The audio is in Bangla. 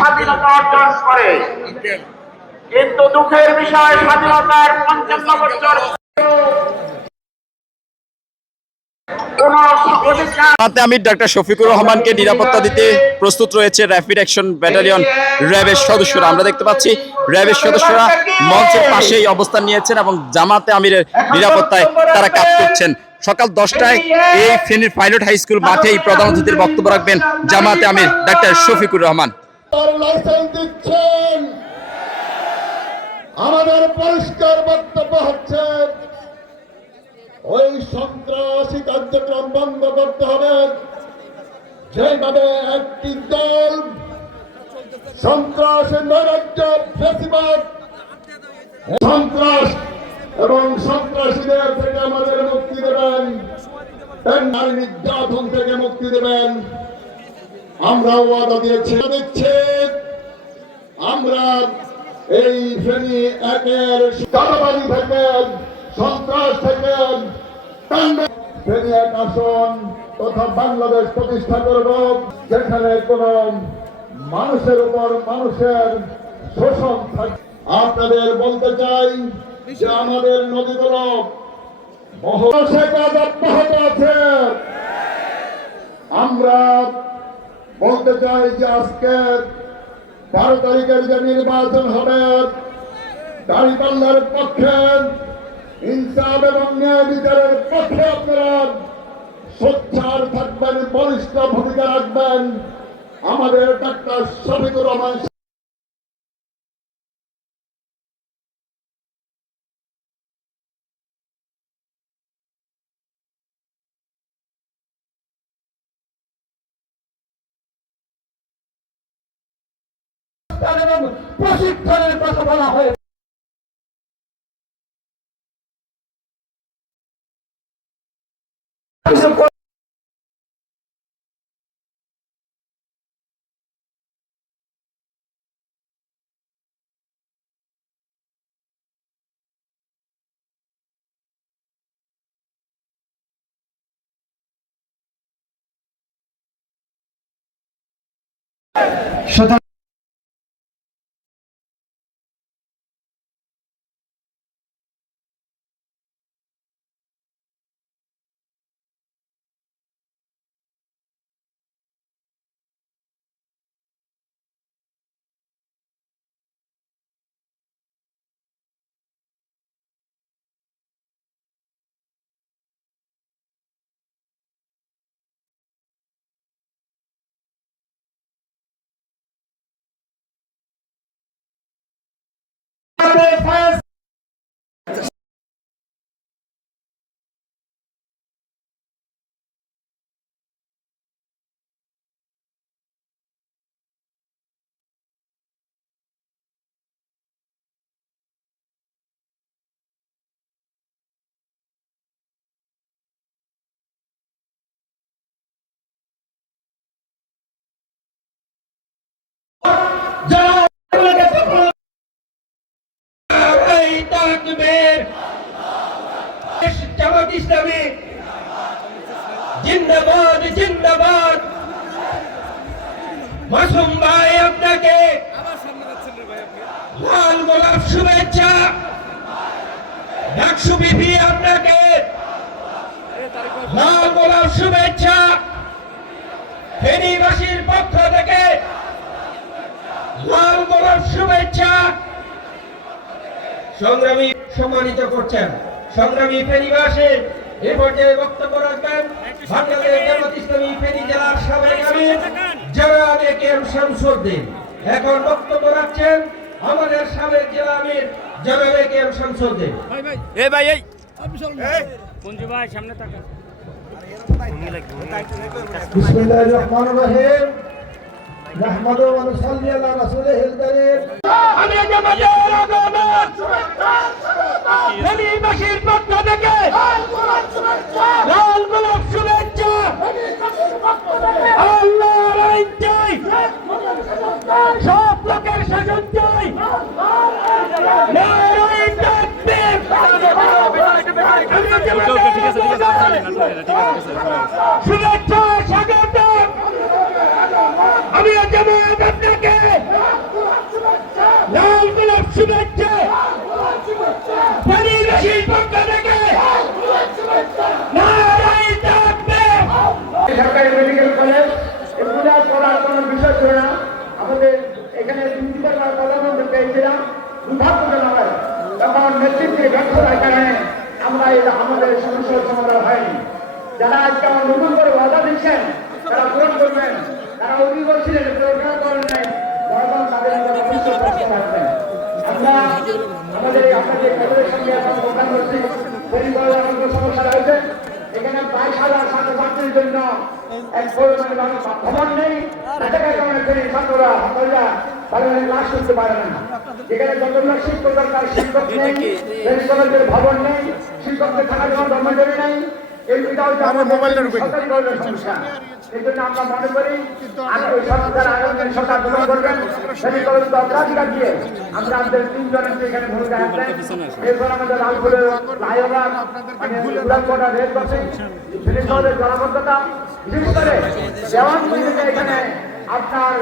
স্বাধীনতা অর্জন করে, কিন্তু দুঃখের বিষয় স্বাধীনতার 55 বছর আমির ডাক্তার শফিকুর রহমানকে নিরাপত্তা দিতে প্রস্তুত রয়েছে র্যাপিড অ্যাকশন ব্যাটালিয়ন র্যাবের সদস্যরা। আমরা দেখতে পাচ্ছি র্যাবের সদস্যরা মঞ্চের পাশেই অবস্থান নিয়েছেন এবং জামাতে আমিরের নিরাপত্তায় তারা কাজ করছেন। সকাল 10টায় এই ফেনীর পাইলট হাই স্কুল মাঠেই প্রধান অতিথির বক্তব্য রাখবেন জামাতে আমির ডাক্তার শফিকুর রহমান। আমাদের পরিষ্কার বক্তব্য হচ্ছে ওই সন্ত্রাসী কার্যক্রম বন্ধ করতে হবে। যেভাবে একটি দল সন্ত্রাসের নৈরাজ্য ফেসিবাদ সন্ত্রাস এবং সন্ত্রাসীদের থেকে আমাদের মুক্তি দেবেন, নারী নির্যাতন থেকে মুক্তি দেবেন। আমরা ওয়াদা দিচ্ছি আমরা এই ফেনী একের চাঁদাবাজি থেকে সন্ত্রাস থেকে ফেনী এক আসন তথা বাংলাদেশ প্রতিষ্ঠা করব, যেখানে কোন মানুষের উপর মানুষের শোষণ থাকে। আপনাদের বলতে চাই যে আমাদের নদীগুলো অব্যাহত আছে। আমরা বলতে চাই যে আজকে 12 তারিখের যে নির্বাচন হবে দাঁড়িপাল্লার পক্ষে, ইনসাফ এবং ন্যায় বিচারের পক্ষে আপনারা সোচ্চার থাকবেন, বলিষ্ঠ ভূমিকা রাখবেন। আমাদের ডাক্তার শফিকুর রহমান এবং প্রশিক্ষণের কথা বলা হয়। জামাত ইসলামী জিন্দাবাদ জিন্দাবাদ। মাসুম ভাই আপনাকে লাল গোলাপ শুভেচ্ছা। ডাকসু বিপি আপনাকে লাল গোলাপ শুভেচ্ছা। ফেনীবাসীর পক্ষ থেকে লাল গোলাপ শুভেচ্ছা। সংগ্রামী সম্মানিত করছেন সংগ্রামী ফেনীবাসী। এ পর্যায়ে বক্তব্য রাখবেন বাংলাদেশ জামাত ইসলামী ফেনী জেলার সাবেক আমির জনাব এ.কে.এম. শামসুদ্দিন। এখন বক্তব্য রাখছেন আমাদের সাবেক জেলা আমির জনাব এ.কে.এম. শামসুদ্দিন। সামনে তাকান। বিসমিল্লাহির রহমানির রহিম। নাহমাদু ওয়া নুসাল্লি আলা রাসূলিল কারীম। আমি জামাতের আগমন শুভেচ্ছা ফেনীবাসীর পক্ষ থেকে লাল গোলাপ শুভেচ্ছা। লাল গোলাপ শুভেচ্ছা ফেনীবাসীর পক্ষ থেকে। আল্লাহর আইন চাই, সব লোকের শাসন চাই। নারায়ে তাকবীর। শুভেচ্ছা স্বাগত। আমি জামাত আপনাকে দুর্ভাগ্যজনক হয়, তখন নেতৃত্বে ব্যর্থতার কারণে আমরা আমাদের সমস্যার সমাধান হয়নি। যারা আজকে আমার নতুন করে ওয়াদা দিচ্ছেন তারা পূরণ করবেন, তারা অভিযোগ ছিলেন পূরণ করেন নাই, জনগণ তাদের ভবিষ্যৎ করতে পারবেন। আমরা আমাদের আপনাদের সকলের সঙ্গে এখন প্রকাশ করছি, পরিবারের আমাদের সমস্যা রয়েছে। এখানে 22,000 ছাত্রছাত্রীর জন্য এক ভবন নেই, টাকা কারণে ছাত্ররা ভালোভাবে ক্লাস করতে পারে না। এখানে যতগুলো শিক্ষক দরকার শিক্ষক নেই, কলেজের ভবন নেই, শিক্ষকদের থাকার জন্য কর্মচারী নেই। এইটাও সরকারি সমস্যা। এই জন্য আমরা মনে করি আগামী সরকার গ্রহণ করবেন, অগ্রাধিকার দিয়ে আমরা আমাদের 3 জনের এখানে ভূমিকা রাখবেন। এরপর আমাদের লালপুরের ফ্লাইওভার উড়ানকোটা রেল ক্রসিং, জলাবদ্ধতা, বিশেষ করে দেওয়ান এখানে আপনার